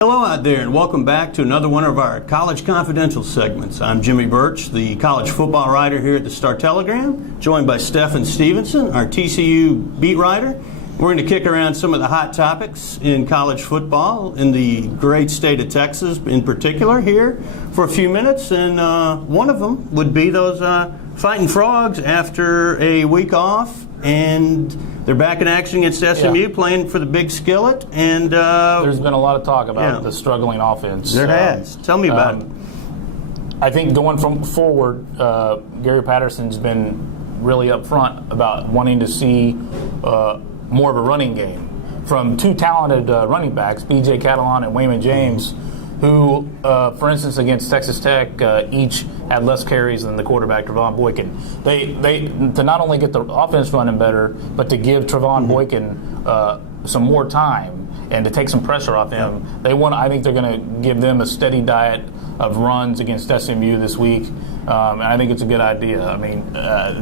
Hello out there, and welcome back to another one of our College Confidential segments. I'm Jimmy Birch, the college football writer here at the Star-Telegram, joined by Stephen Stevenson, our TCU beat writer. We're going to kick around some of the hot topics in college football in the great state of Texas in particular here for a few minutes, and one of them would be those Fighting Frogs after a week off, and they're back in action against SMU, playing for the Big Skillet. And there's been a lot of talk about the struggling offense. There has. Tell me about it. I think going forward, Gary Patterson's been really upfront about wanting to see more of a running game from two talented running backs, B.J. Catalon and Wayman James, who, for instance, against Texas Tech, each had less carries than the quarterback, Trevon Boykin. They to not only get the offense running better, but to give Trevon Boykin some more time and to take some pressure off him. I think they're going to give them a steady diet of runs against SMU this week, and I think it's a good idea. I mean,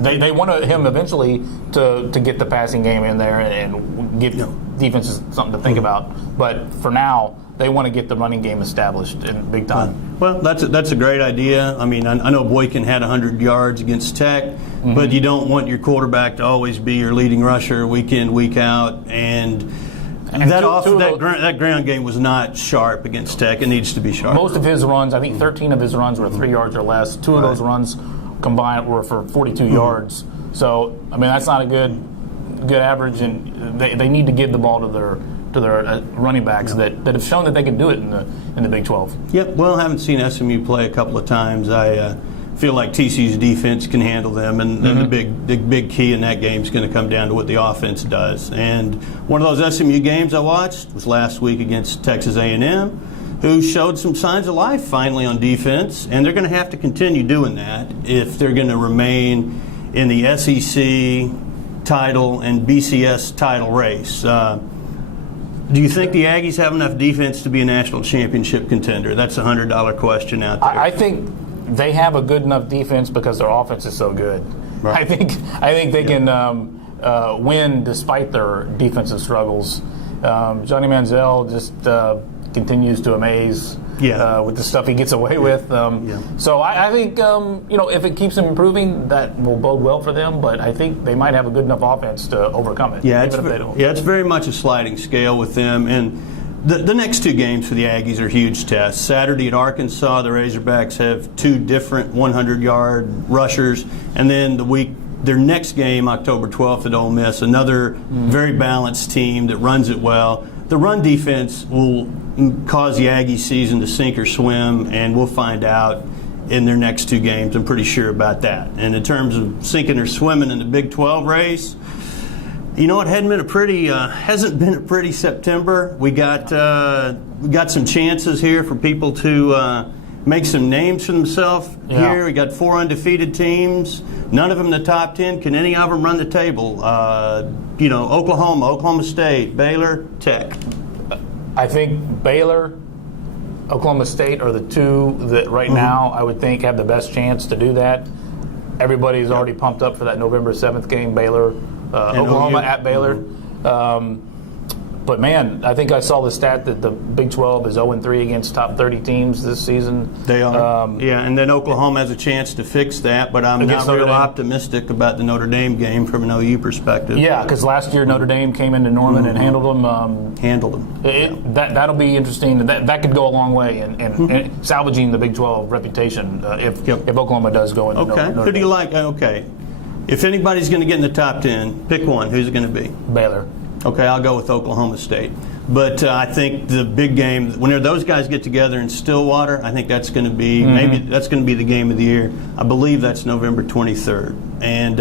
they want him eventually to get the passing game in there and give defenses something to think about. But for now, they want to get the running game established in big time. Well, that's a great idea. I mean, I know Boykin had 100 yards against Tech, but you don't want your quarterback to always be your leading rusher week in, week out. And that ground game was not sharp against Tech. It needs to be sharp. Most of his runs, I think 13 of his runs were 3 yards or less. Two of those runs combined were for 42 yards. So, I mean, that's not a good average, and they need to give the ball to their running backs that have shown that they can do it in the Big 12. Yep. Well, I haven't seen SMU play a couple of times. I feel like TCU's defense can handle them, and the big key in that game is going to come down to what the offense does. And one of those SMU games I watched was last week against Texas A&M, who showed some signs of life finally on defense, and they're going to have to continue doing that if they're going to remain in the SEC title and BCS title race. Do you think the Aggies have enough defense to be a national championship contender? That's a $100 question out there. I think they have a good enough defense because their offense is so good. Right. I think they can win despite their defensive struggles. Johnny Manziel just continues to amaze with the stuff he gets away with. So I think if it keeps improving, that will bode well for them. But I think they might have a good enough offense to overcome it. It's very much a sliding scale with them. And the next two games for the Aggies are huge tests. Saturday at Arkansas, the Razorbacks have two different 100-yard rushers, and then their next game, October 12th at Ole Miss, another very balanced team that runs it well. The run defense will cause the Aggie season to sink or swim, and we'll find out in their next two games. I'm pretty sure about that. And in terms of sinking or swimming in the Big 12 race, you know, it hasn't been a pretty September. We got some chances here for people to make some names for themselves here. We got 4 undefeated teams. None of them in the top 10. Can any of them run the table? Oklahoma, Oklahoma State, Baylor, Tech. I think Baylor, Oklahoma State are the two that right now I would think have the best chance to do that. Everybody's already pumped up for that November 7th game, Baylor, Oklahoma at Baylor. But, man, I think I saw the stat that the Big 12 is 0-3 against top 30 teams this season. They are. And then Oklahoma has a chance to fix that, but I'm not real optimistic about the Notre Dame game from an OU perspective. Yeah, because last year Notre Dame came into Norman and handled them. That'll be interesting. That could go a long way in salvaging the Big 12 reputation if Oklahoma does go into Notre Dame. Who do you like? Okay. If anybody's going to get in the top 10, pick one. Who's it going to be? Baylor. Okay, I'll go with Oklahoma State. But I think the big game, when those guys get together in Stillwater, I think that's going to be the game of the year. I believe that's November 23rd. And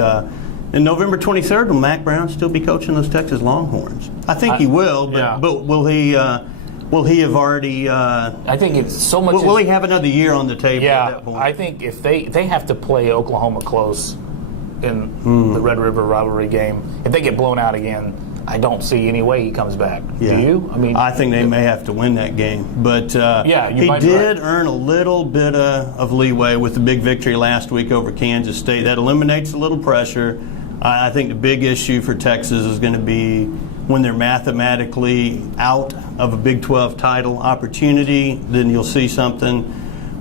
November 23rd, will Mack Brown still be coaching those Texas Longhorns? I think he will, but will he have already? I think it's so much. Will he have another year on the table at that point? I think if they have to play Oklahoma close in the Red River rivalry game, if they get blown out again, I don't see any way he comes back. Do you? I think they may have to win that game. But he did earn a little bit of leeway with the big victory last week over Kansas State. That eliminates a little pressure. I think the big issue for Texas is going to be when they're mathematically out of a Big 12 title opportunity. Then you'll see something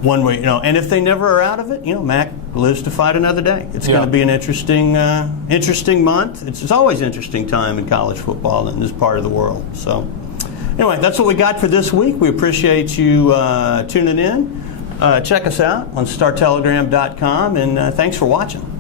one way, and if they never are out of it, Mac lives to fight another day. It's going to be an interesting month. It's always an interesting time in college football in this part of the world. So anyway, that's what we got for this week. We appreciate you tuning in. Check us out on StarTelegram.com, and thanks for watching.